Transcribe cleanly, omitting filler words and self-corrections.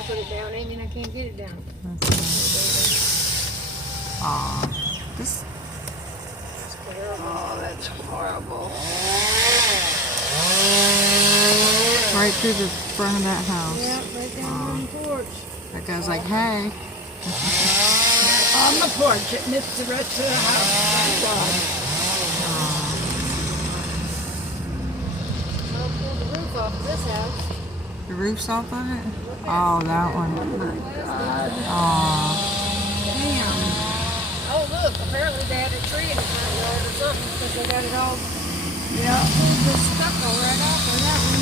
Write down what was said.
to put it down, and then I can't get it down. Aw. This. Oh, that's horrible. Right through the front of that house. Yep, right down on the porch. That guy's like, hey. On the porch, it missed the rest of the house. Thank God. I'll pull the roof off of this house. The roof's off of it? Oh, that one. Oh my God. Aw. Damn. Oh, look, apparently they had a tree in the front yard or something because they got it all, the stucco right off of that one.